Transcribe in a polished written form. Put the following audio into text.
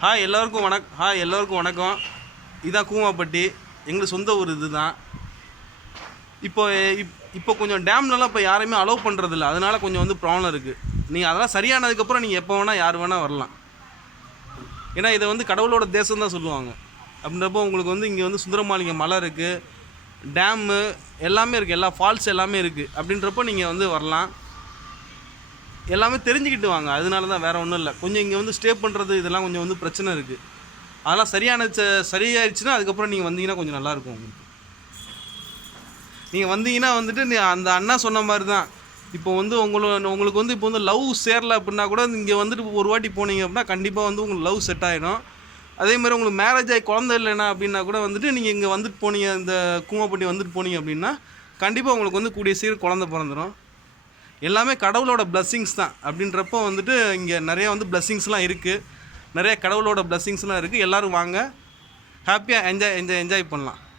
எல்லோருக்கும் வணக்கம். இதான் கூமாப்பட்டி, எங்களுக்கு சொந்த ஊர் இது தான். இப்போ கொஞ்சம் டேம்லலாம் இப்போ யாரையுமே அலோவ் பண்ணுறதில்ல, அதனால கொஞ்சம் வந்து ப்ராப்ளம் இருக்குது. நீங்கள் அதெல்லாம் சரியானதுக்கப்புறம் நீங்கள் எப்போ வேணால் யார் வேணால் வரலாம். ஏன்னா இதை வந்து கடவுளோட தேசம் தான் சொல்லுவாங்க. அப்படின்றப்போ உங்களுக்கு வந்து இங்கே வந்து சுந்தரமாலிங்க மலை இருக்குது, டேம்மு எல்லாமே இருக்குது, எல்லா ஃபால்ஸ் எல்லாமே இருக்குது. அப்படின்றப்போ நீங்கள் வந்து வரலாம், எல்லாமே தெரிஞ்சுக்கிட்டு வாங்க. அதனால தான், வேறு ஒன்றும் இல்லை. கொஞ்சம் இங்கே வந்து ஸ்டே பண்ணுறது இதெல்லாம் கொஞ்சம் வந்து பிரச்சனை இருக்குது. அதெல்லாம் சரியாயிடுச்சுன்னா அதுக்கப்புறம் நீங்கள் வந்தீங்கன்னா கொஞ்சம் நல்லாயிருக்கும். நீங்கள் வந்தீங்கன்னா வந்துட்டு அந்த அண்ணா சொன்ன மாதிரி தான், இப்போ வந்து உங்களுக்கு வந்து இப்போ வந்து லவ் சேரலை அப்படின்னா கூட இங்கே வந்துட்டு ஒரு வாட்டி போனீங்க அப்படின்னா கண்டிப்பாக வந்து உங்களுக்கு லவ் செட் ஆகிடும். அதேமாதிரி உங்களுக்கு மேரேஜ் ஆகி குழந்தை இல்லைன்னா அப்படின்னா கூட வந்துட்டு நீங்கள் இங்கே வந்துட்டு போனீங்க, இந்த கூமாப்பட்டி வந்துட்டு போனீங்க அப்படின்னா கண்டிப்பாக உங்களுக்கு வந்து கூடிய சீக்கிரம் குழந்தை பிறந்துடும். எல்லாமே கடவுளோட பிளஸ்ஸிங்ஸ் தான். அப்படின்றப்போ வந்துட்டு இங்கே நிறையா வந்து பிளஸ்ஸிங்ஸ்லாம் இருக்குது, நிறைய கடவுளோட பிளஸ்ஸிங்ஸ்லாம் இருக்குது. எல்லோரும் வாங்க, ஹாப்பியாக என்ஜாய் பண்ணலாம்.